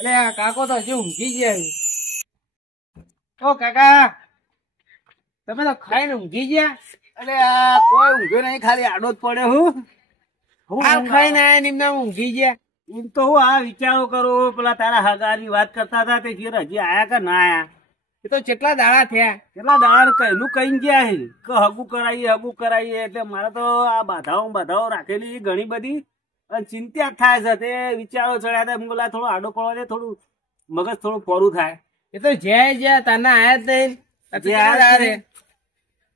અરે કાકો તો હજી ઊંઘી ગયા. ઓ કાકા, તમે તો ખાઈને ઊંઘી ગયા? અરે આ કોઈ ઊંઘ્યો નહીં, ખાલી આડો જ પડ્યો હું હાલ ખાઈને આયા નિમને ઊંઘી ગયા? એમ તો હું આ વિચારો કરું, પેલા તારા હગાની વાત કરતા હતા તે ઘેર હજી આયા કે ના આયા? એ તો કેટલા દાડા થયા. કેટલા દાડા કહેલું કઈ ગયા છે કે હગું કરાવીએ એટલે મારે તો આ બાધાઓ રાખેલી ઘણી બધી અને ચિંતા થાય છે. તે વિચારો ચડ્યા હતા, બોલા થોડો આડો પડવા દે, થોડું મગજ થોડું પોરું થાય. એ તો જ્યાં તને આયા જ નહીં.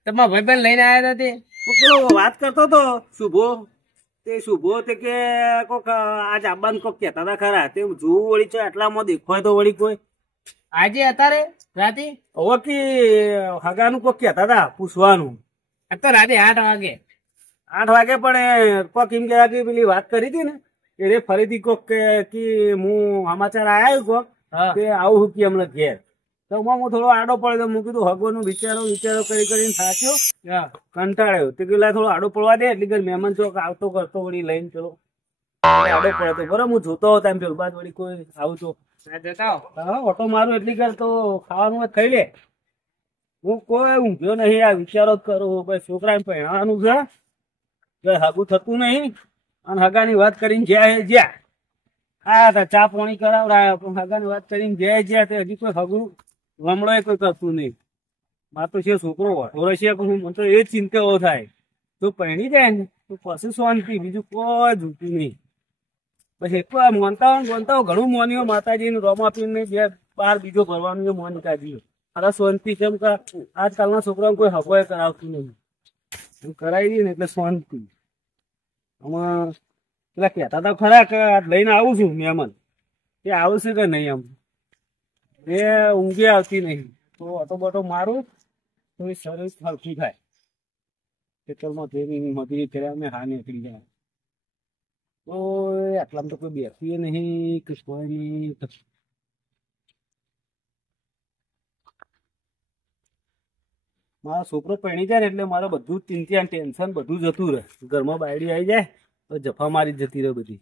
તમારા ભાઈબંધ લઈને આયા હતા તે પેલો વાત કરતો હતો શુભો તે કે કોક આજ આબાન કોક કહેતા હતા ખરા. તે જોવું વળી છે આટલામાં દેખાય તો વળી કોઈ આજે અત્યારે રાતે હવે કે હગાનું કોક કહેતા હતા પૂછવાનું. અત્યારે રાતે 8 વાગે. 8 વાગે પણ કોક એમ કહેતા કે પેલી વાત કરી હતી ને એ ફરીથી કોક કે હું સમાચાર આયા કોક કે આવું કે હમણાં ઘેર તો હું થોડો આડો પડ્યો. હું કીધું હગોનું વિચારો કરીને થાક્યો, કંટાળ્યો. તે પેલા થોડો આડો પડવા દે એટલે મહેમાન ચોક આવતો કરતો વળી લઈને પેલો આડો પડતો. બરાબર હું જોતો હતો એમ પેલું બાદ વળી કોઈ આવતો ઓટો મારું એટલી કર તો ખાવાનું ખાઈ લે. હું કોઈ ઊંઘ્યો નહીં, આ વિચારો જ કરું. ભાઈ છોકરાને પહેણાવાનું છે, કઈ હગું થતું નહીં અને હગાની વાત કરીને જ્યાં આયા હતા ચા પાણી કરાવડાયા પણ હગાની વાત કરીને જ્યાં તે હજી કોઈ હગું લમડો કોઈ કરતું નહીં. મારે તો છે છોકરો વટોરો છે પણ મને તો એ જ ચિંતાઓ થાય. તો પહેણી જાય ને તો પછી શાંતિ, બીજું કોઈ જોતું નહીં. પછી એટલું મોનતા ઘણું મોન્યો માતાજીનું રોમ આપીને 2 બાર બીજો ભરવાનું મોન કાઢ્યો. અરે શાંતિ કેમ કે આજકાલના છોકરાઓને કોઈ હગોય કરાવતું નહીં. કરાવી દઈએ ને એટલે શાંતિ. આમાં પેલા કહેતા હતા ખરા કે લઈને આવું છું મહેમાન, એ આવશે કે નહીં? એમ એ ઊંઘી આવતી નહીં તો ઓટો બોટો મારું તો એ શરીર હલકી થાય. ખેતરમાં ફેરી મજૂરી કર્યા મેં હા નીકળી જાય તો આટલામાં તો કોઈ બેસીએ નહીં કે કોઈ નહીં. મારો છોકરો પહેણી જાય ને એટલે મારે બધું ચિંતા ટેન્શન બધું જતું રહે. ઘરમાં બાયડી આવી જાય તો જફા મારી જતી રહે બધી.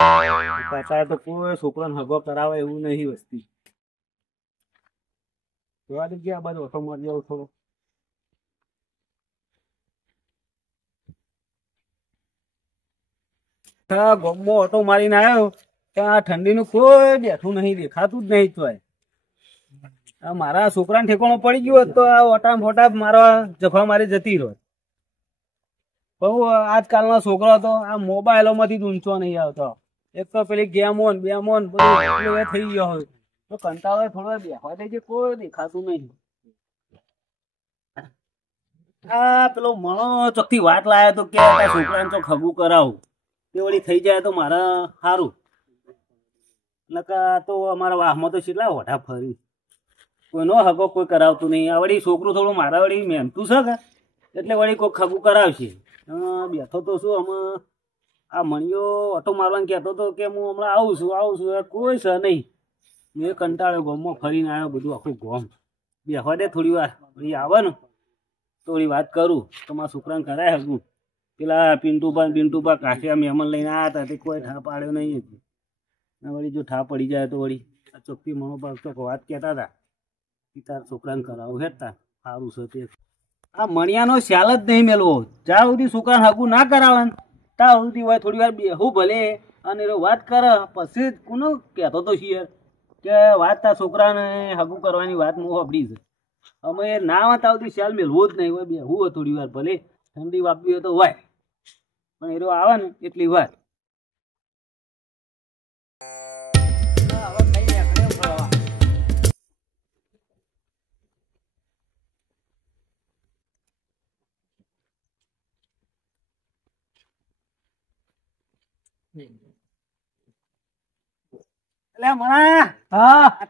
અત્યારે તો કોઈ છોકરાને હગો કરાવે એવું નહીં વસ્તી. જોવા દે ગયા બાજુ ઓટો મારી આવું થોડો. ગમો ઓટો મારીને આવ્યો ત્યાં ઠંડીનું કોઈ બેઠું નહીં, દેખાતું જ નહીં. તો મારા છોકરાને ઠેકાણો પડી ગયો તો આ ઓટા ફોટા મારવા જફા મારી જતી રહો. પણ આજકાલના છોકરા તો આ મોબાઈલો માંથી ઊંચો નહીં આવતો. એક તો પેલી ગેમો ને બેમો ને બધું એ થઈ ગયો હોય તો કંટાળો થોડો બેસવા દે છે, કોઈ દેખાતું નહીં. આ પેલો મણો ચોખ્ખી વાત લાવ્યો તો કે છોકરાને તો ખગું કરાવું તે વળી થઈ જાય તો મારા સારું. નકા તો અમારા વાહમાં તો કેટલા વઢા ફરી કોઈનો હગો કોઈ કરાવતું નહીં. આ વળી છોકરું થોડું મારા વળી મહેનતું છે કે એટલે વળી કોઈ ખગું કરાવશે. બેઠો તો શું આમાં આ મણિયો ઓટો મારવાનું કહેતો હતો કે હું હમણાં આવું છું કોઈ છે નહીં. મેં કંટાળ્યો, ગામમાં ફરીને આવ્યો બધું આખું ગામ. બેસવા દે થોડી વાર, વળી આવે ને તો વળી વાત કરું તો મારા છોકરાને કરાય હગું. પેલા પિન્ટુબા કાશિયા મહેમાન લઈને આવ્યા હતા તે કોઈ ઠા પાડ્યો નહીં. વળી જો ઠા પડી જાય તો વળી આ ચોખ્ખી મણો પાક તો વાત કહેતા હતા તારા છોકરાને કરાવું હેઠતા સારું છે તે. આ મણિયાનો ખ્યાલ જ નહીં મેળવો. જ્યાં સુધી છોકરાને હગું ના કરાવે ત્યાં સુધી હોય થોડી વાર બેહું ભલે અને એ વાત કરે પછી જ કોનો કહેતો તો શિયર કે વાત તારા છોકરાને હગું કરવાની વાત હું સાંભળી છે. અમે ના આવે ત્યાં સુધી ખ્યાલ મેળવો જ નહીં. હોય બેહું હોય થોડી વાર ભલે ઠંડી વાપવી હોય તો હોય પણ એરો આવે ને એટલી વાર.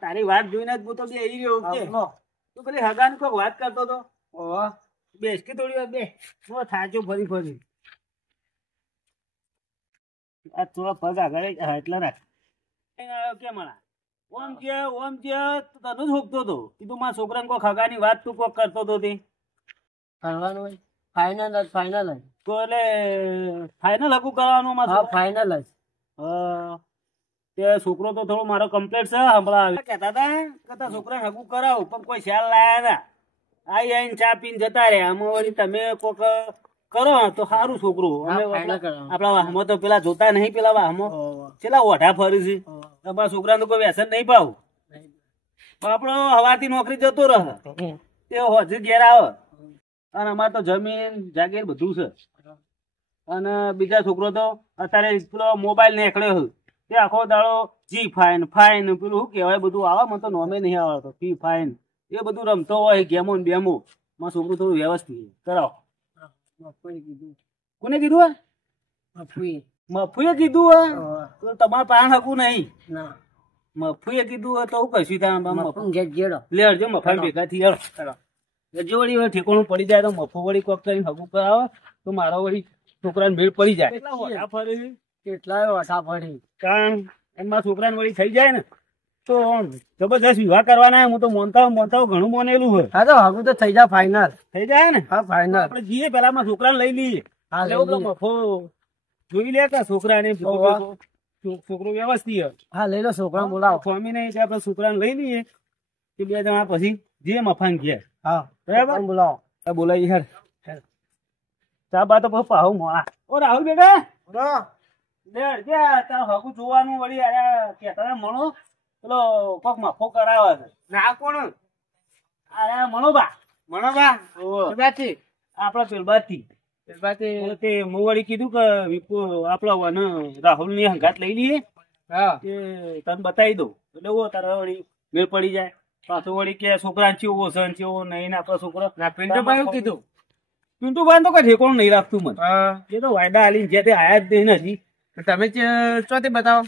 તારી વાત જોઈને જ હું તો બેહી રહ્યો. તું પેલી હગાની કોઈ વાત કરતો હતો. બેસ કે થોડી વાર બે થાચો ફરી આ થોડા પગ આગળ એટલા રાખ. કેમ ઓમ કે તને જ હોકતો હતો કીધું મારા છોકરાને કોઈ હગાની વાત તું કોક કરતો હતો તે કરવાનું હોય ફાઇનલ જ ફાઇનલ જ. તો એટલે ફાઇનલ હકું કરવાનું માં હા ફાઇનલ જ. તે છોકરો તો થોડો મારો કમ્પ્લેટ છે હમણાં કહેતા હતા કે છોકરા હકું કરાવું પણ કોઈ ખ્યાલ લાયા ના આઈને ચા પીને જતા રહ્યા આમાં વળી તમે કોક કરો તો સારું છોકરું આપડા વાહમાં તો પેલા જોતા નહીં પેલા વાહમાં પેલા ઓઢા ફરી છે તમારા છોકરાનું કોઈ વ્યસન નહીં પાવ આપડો હવારથી નોકરી જતો રહે તે હજી ઘેર આવે અને અમારે તો જમીન જાગીર બધું છે અને બીજા છોકરો તો અત્યારે પેલો મોબાઈલ નીકળ્યો તે આખો દાડો જી ફાઈન ફાઈન પેલું શું કહેવાય બધું આવે મને તો નોમે નહીં આવડતો ફી ફાઈન એ બધું રમતો હોય ગેમો ને બેમો મારું છોકરું થોડું વ્યવસ્થિત કરાવો. કોને કીધું મફુએ કીધું તો તમારે પાણ હકું નહીં મફુએ કીધું હોય તો હું કહીશું ત્યાં લેજો મફા ભેગા થી જો વળી ઠેકોણું પડી જાય તો મફો વળી કોક કરીને હકું કરાવે તો મારો વળી છોકરાને ભેળ પડી જાય કેટલાય ઓછા ફરી કારણ એમાં છોકરાને વળી થઈ જાય ને તો જબરદસ્ત વિવાહ કરવાના હું તો મોનતા ઘણું મોનેલું હોય. હા તો હગું તો થઈ જાય ફાઇનલ થઈ જાય ને. હા ફાઇનલ આપણે જઈએ પેલા છોકરાને લઈ લઈએ. મફો જોઈ લે કે છોકરાને છોકરો વ્યવસ્થિત. હા લઈ લો છોકરા બોલાવો સ્વામી ને આપણે છોકરાને લઈ લઈએ કે 2 જણા પછી જઈએ મફાન ઘેર. હા બરાબર બોલાવો બોલાવી હેર ચા બા તો પાહુ મોડા. ઓ રાહુલ બેટા હકું જોવાનું વળી કેતા મણો પેલો કોક મફો કરાવે છે. ના કોણ અરે મણોબા આપડા પેલબાથી તે હું વળી કીધું કે આપડા રાહુલ ની હંગાત લઈ લઈએ તને બતાવી દઉં એટલે તારા વળી મેળ પડી જાય. પાછું વળી કે છોકરા ચેવો છે ચેવો નહીં ને આપડા છોકરા પિન્ટુભાઈ કીધું પિન્ટુભાઈ તો કઈ ઠેકોણું નહીં રાખતું મને એ તો વાયદા હાલી જે તે આયા જ નહીં નથી. તમે ચોથી બતાવો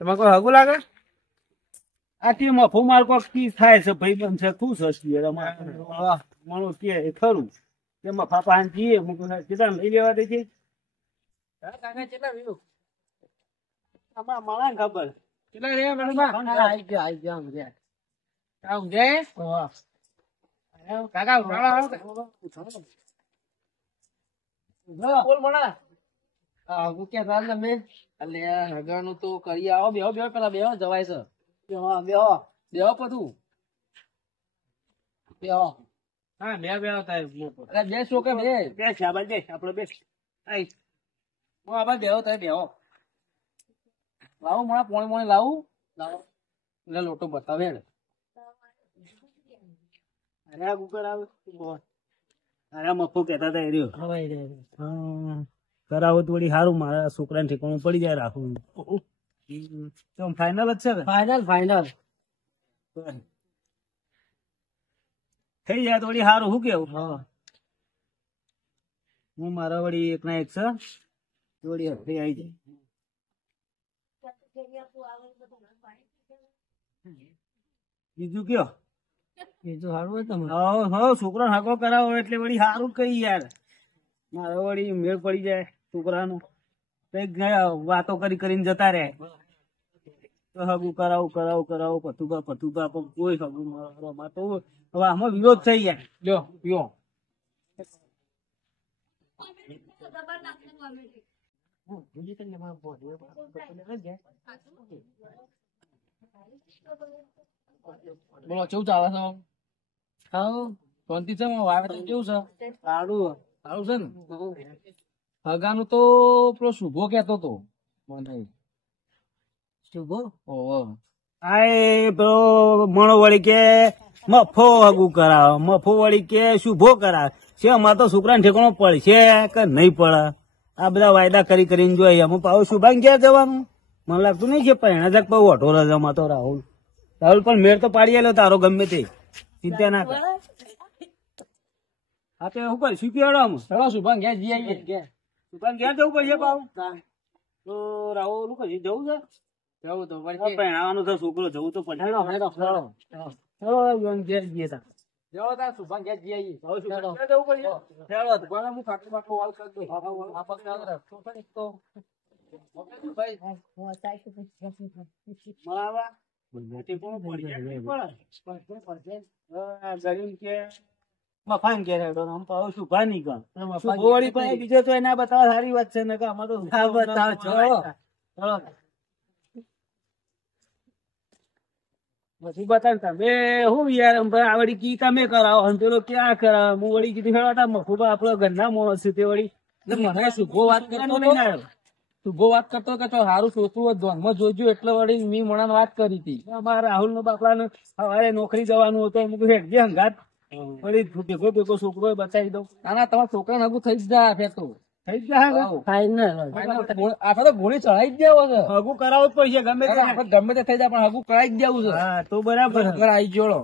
તમારે કોઈ હગું લાગે આથી મફો માર કોક કી થાય છે ભાઈ બન છે ખુશ હશે માણો કે ખરું કે મફા પાન જઈએ કેટલા લઈ લેવા દે છે આમાં ખબર કેટલા રહ્યા હગાનું તો કરી આવો બેહો પેલા બેહો જવાય છે બેહો પતું બેહો હા બે છોકરા બે શાબાશ બે આપડે બે હું આભાર બેહો તમે બેહો લાવું મોડા પોણી લાવું એટલે લોટો બતાવે અરે આ કુકર આવે અરે મફો કેતા હતા એ કરાવો તો વળી સારું મારા છોકરાને ઠેકાણું પડી જાય રાખવું તો ફાઇનલ જ છે ને ફાઇનલ થઈ જાય તો વળી સારું શું કેવું હું મારા વળી એક ના એક છે વળી હફી આવી જાય બીજું કયો બીજું સારું હોય તમે છોકરો હાકો કરાવો એટલે વળી સારું કઈ યાર મારો વળી મેળ પડી જાય છોકરાનું કઈક વાતો કરીને જતા રહે હગું કરાવું પથુબા પણ કોઈ હગું તો હવે આમાં વિરોધ થઈ જાય લ્યો પીઓ બોલો કેવું ચાલે છે શાંતિ છે વાવેતર કેવું છે સારું છે ને હગાનું તો પેલો શુભો કેતો હતો મને શુભો મણો વળી કે મફો હગું કરાવે મફો વળી કે શુભો કરાવે છે અમારે તો છોકરાને ઠેકાણો પડશે કે નહીં પડે આ બધા વાયદા કરીને જોઈએ અમે પાછું શુભાંગ ઘેર જવાનું મને લાગતું નહીં છે પણ એના જક પાછું ઓઢો રજ અમાર તો રાહુલ પણ મેળ તો પાડી આલો તારો ગમે તે ચિંતા ના કર હા તો શું કર શું કેવાડો શુભાંગ ઘેર જઈ આવીએ શુભાંગ ઘેર જવું પડશે પાછું તો રાહુલ શું કશું જવું છે જવું તો પહેણાવાનું છે છોકરો જવું તો પડે ઘેર જઈએ શુભાંગ ઘેર જઈ આવીએ જવું પડશે હું ખાટલો બાટલો વાલ કરી દઉં ગરીબ કે મફાન ઘેર હેડો આમ તો હવે શુભા નહીં ગણ મફા શુભો વળી પણ બીજો તો એના બતાવવા સારી વાત છે ને કે અમારે તો બતાવો, ચલો. પછી બતાવ તમે હું યાર આવડી કી તમે કરાવો અને પેલો ક્યાં કરાવો હું વળી કીધું હેડો મફુબા આપડો ઘરના માણસ છે તે વળી મને શુભો વાત કરતો નહીં આવ્યો. શુભો વાત કરતો કે સારું સોચવું હોય ધ્યાનમાં જોજો એટલે વળી મી મણાને વાત કરી હતી. અમારા રાહુલ નો બાપડા ને સવારે નોકરી જવાનું હતું હું કીધું હેડજે હંગાત વળી ભેગો ભેગો છોકરો બતાવી દઉં. ના તમારા છોકરાને હગું થઈ જ જાય ફેતો. થઈ જ જાય હઉ. ફાઈનલ આપણે તો ગોળી ચડાઈ જ દેવો છે. હગું કરાવવું જ પડશે ગમે તે આપણે ગમે તે થઈ જાય પણ હગું કરાઈ જ દેવું છે. હા તો બરાબર ઘર આવી જોડો.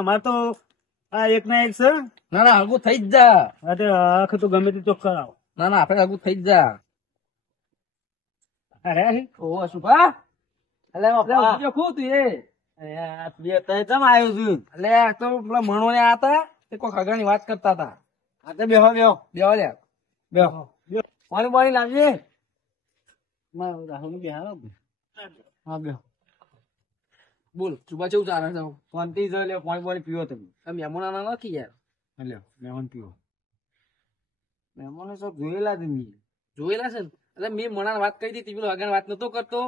અમારે તો આ એક ના એક છે ના ના હગું થઈ જ જા. આખું તો ગમે તે ચોક કરાવો. ના ના આપણે હગું થઈ જ જા. અરે ઓ શુભા એટલે આપણે ઉઠી જા ખુદ એ. બે તઈ ચમ આવ્યો છું એટલે આ તો પેલા મણો ને આ હતા તે કોઈ હગાની વાત કરતા હતા. આ તો બેહો બેહો બેવા લે બેહો પાણી પાણી લાવજે. રાહુલ બેહારો હા બેહો બોલ શુભા કેવું ચાલે છે? શાંતિ છે લે પાણી પાણી પીવો તમે આ મહેમાન ના નથી યાર. લ્યો મહેમાન પીવો મહેમાનો સબ જોયેલા તમે જોયેલા છે ને એટલે મેં મણાને વાત કરી હતી પેલો હગાને વાત નતો કરતો.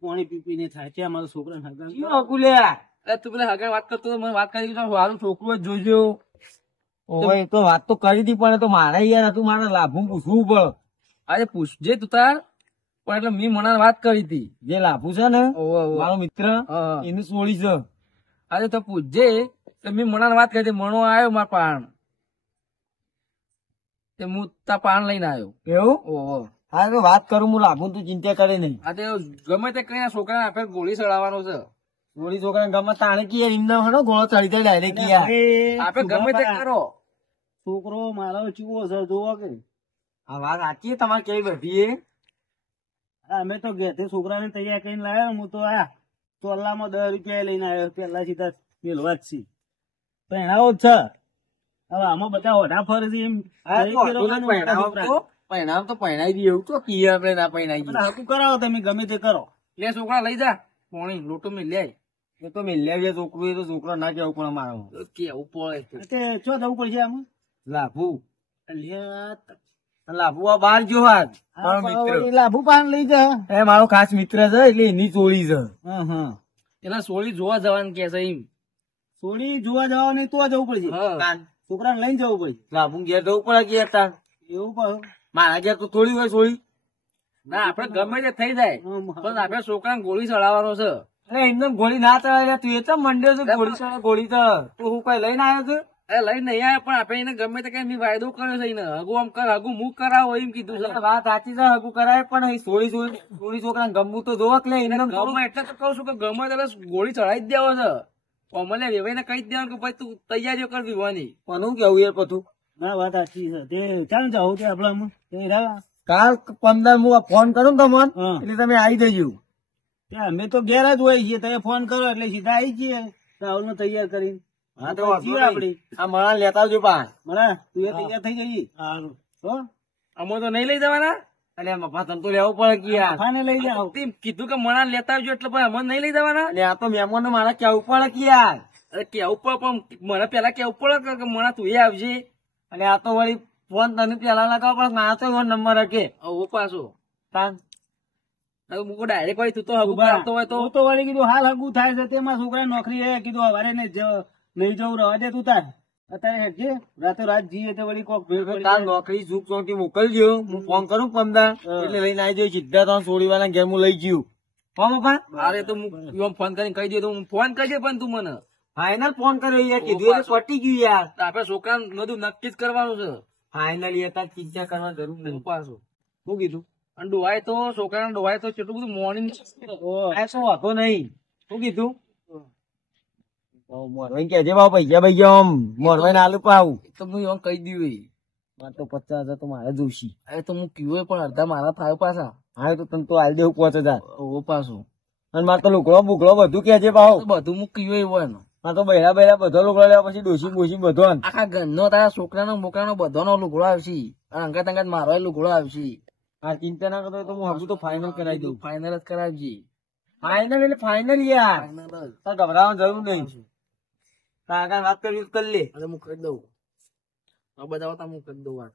પાણી પી પીને થાય છે અમારા છોકરા એટલે તું પેલા હગાને વાત કરતો મને વાત કરી સારું છોકરું જ જોજો. ઓય તો વાત તો કરી હતી પણ તો મારે યાર હતું મારે લાભું પૂછવું પડે. આજે પૂછજે તું તાર પણ એટલે મેં મણાને વાત કરી હતી. જે લાભુ છે ને મારો મિત્ર હા. એનું સોળી છે. આજે તો પૂછજે એટલે મેં મણાને વાત કરી હતી. મણો આવ્યો મારા પાણ તે હું તાર પાણ લઈને આવ્યો. એવું ઓહો હા તો વાત કરું હું લાભું તું ચિંતા કરે નહીં. આજે ગમે તે કઈ છોકરાને આપણે ગોળી ચડાવવાનો છે. સોળી છોકરા ગમે તાણે કી યાર એમને હનો ગોળો ચડી જાય ડાયરેક્ટ યાર આપણે ગમે તે કરો. છોકરો મારો ચૂવો છે જોવો કે આ વાત સાચી તમારે કેવી બધી અમે તો ઘેરથી છોકરાને તૈયાર કરીને લાવ્યો હું તો આ ટોલામાં 10 રૂપિયા લઈને આવ્યો પેલા સીધા મેલવા જ છી તો એનાવો જ છે હવે આમાં બધા ઓઢા ફરે છે એમ પરિણામ તો પહેણાઈ દઈએ એવું તો કીએ આપણે ના પહેણાઈ દઈએ. હાકું કરાવો તમે ગમે તે કરો લે છોકરા લઈ જા પોણી લોટો મેં લે એ તો મેલ્યા છે છોકરું એ તો છોકરો ના કેવું પણ મારો કેવું પડે તે ચો જવું પડશે આમાં લાભુ લાભુ આ બાર જો હાથ મારો મિત્ર લાભુ પાન લઈ જા એ મારો ખાસ મિત્ર છે એટલે એની ચોળી છે એના સોળી જોવા જવાનું કે છે એમ. ચોળી જોવા જવાનું તો જવું પડશે હા. છોકરાને લઈને જવું પડશે લાભુ ઘેર જવું પડે કે તાર એવું પણ મારા ઘેર તો થોડી હોય ચોળી ના આપડે ગમે તે થઈ જાય પણ આપણે છોકરાને ગોળી ચડાવવાનો છે. અરે એમને ગોળી ના ચડાવે તું એ તો મંડ્યો છે ગોળી ચડાવે ગોળી તો તું હું કઈ લઈને આવ્યો છું એ લઈ નહીં આવ્યા પણ આપણે એને ગમે તે કઈ વાયદો કર્યો છે એને હગુ આમ કર હગુ મુક કરાવો એમ કીધું છે. વાત સાચી છે હગું કરાય પણ અહીં સોળી છોકરા ગમવું તો જોવા કે નહીં એને ગમે એટલે તો કઉ છું કે ગમે ત્યારે ગોળી ચડાવી જ દેવો છે. અમલે વેવાઈને કહી જ દેવાનું કે ભાઈ તું તૈયારીઓ કરી દીવાની. પણ હું કેવું યાર પતું ના વાત સાચી છે તે ચાલ જાવ તે આપડા કાલ 15 હું ફોન કરું તમને એટલે તમે આવી જજો. અમે તો ઘેર જ હોય છીએ તમે ફોન કરો એટલે સીધા આવી જઈએ રાહુલ ને તૈયાર કરીને. હા તો આપડી આ મળા લેતા આવજો પા મળા તું એ તૈયાર થઈ જઈએ. અમે તો નહીં લઈ જવાના. એટલે મફા તને તો લેવું પડે કે યાર લઈ જાવ તેમ કીધું કે મણા લેતા આવજો એટલે ભાઈ અમે નહીં લઈ જવાના. એટલે આ તો મહેમાન મારા કેવું પડે કે યાર અરે કેવું પડે પણ મને પેલા કેવું પડે કે મણા તું એ આવજે. અને આ તો વળી ફોન તને પેલા લગાવ પણ મારા તો નંબર હકે ઓ પાછો તાન મૂકો ડાયરેક્ટ વળી તું તો હગું કરાવતો હોય તો વળી કીધું હાલ હગું થાય છે તેમાં છોકરા નોકરી હે કીધું હવારે નહીં જવું રવા દે તું તાર અત્યારે હેઠજે રાતે રાત જઈએ તો વળી કોક તાર નોકરી સુખ ચોકી મોકલજો હું ફોન કરું 15 એટલે લઈને આવી જઈ સીધા તો છોડી વાળા ઘેર હું લઈ ગયું હો પપ્પા. અરે તો હું ફોન કરીને કહી દે તો હું ફોન કરજે પણ તું મને ફાઈનલ ફોન કર્યો યાર કીધું એટલે પટી ગયું યાર આપડે છોકરાને બધું નક્કી જ કરવાનું છે. ફાઈનલ યાર ચિંતા કરવા જરૂર નહીં પાછું શું કીધું અને ડોવાય તો છોકરાને ડોવાય તો કેટલું બધું મોર્નિંગ શું વાંધો નહીં શું કીધું મોરવાઈ કેજે ભાવ પૈસા પૈસા આમ મોરવાઈ આલુ પાવું તો હું એમ કહી દઉં મારે તો 50,000 તો મારે જોશી. અરે તો હું કીધું પણ અડધા મારા થાય પાછા. હા તો તને તો આલી દેવું 5,000 ઓ પાછું અને મારે તો લુગડો બુગડો બધું કેજે ભાવ બધું હું કીધું એવું મારે તો બહેરા બહેરા બધો લુગડો લેવા પછી ડોસી બધો આખા ઘરનો તારા છોકરાનો મોકરાનો બધાનો લુગડો આવશે અને અંગાત અંગાત મારો લુગડો આવશે. આ ચિંતા ના કરતો તો હું હજુ તો ફાઇનલ કરાવી દઉં. ફાઇનલ જ કરાવજે. ફાઇનલ એટલે ફાઇનલ યાર ફાઇનલ જ તાર ગભરાવાની જરૂર નહીં. તાર વાત કરવી કરી લે અરે હું કરી દઉં બતાવો તો હું કરી દઉં વાત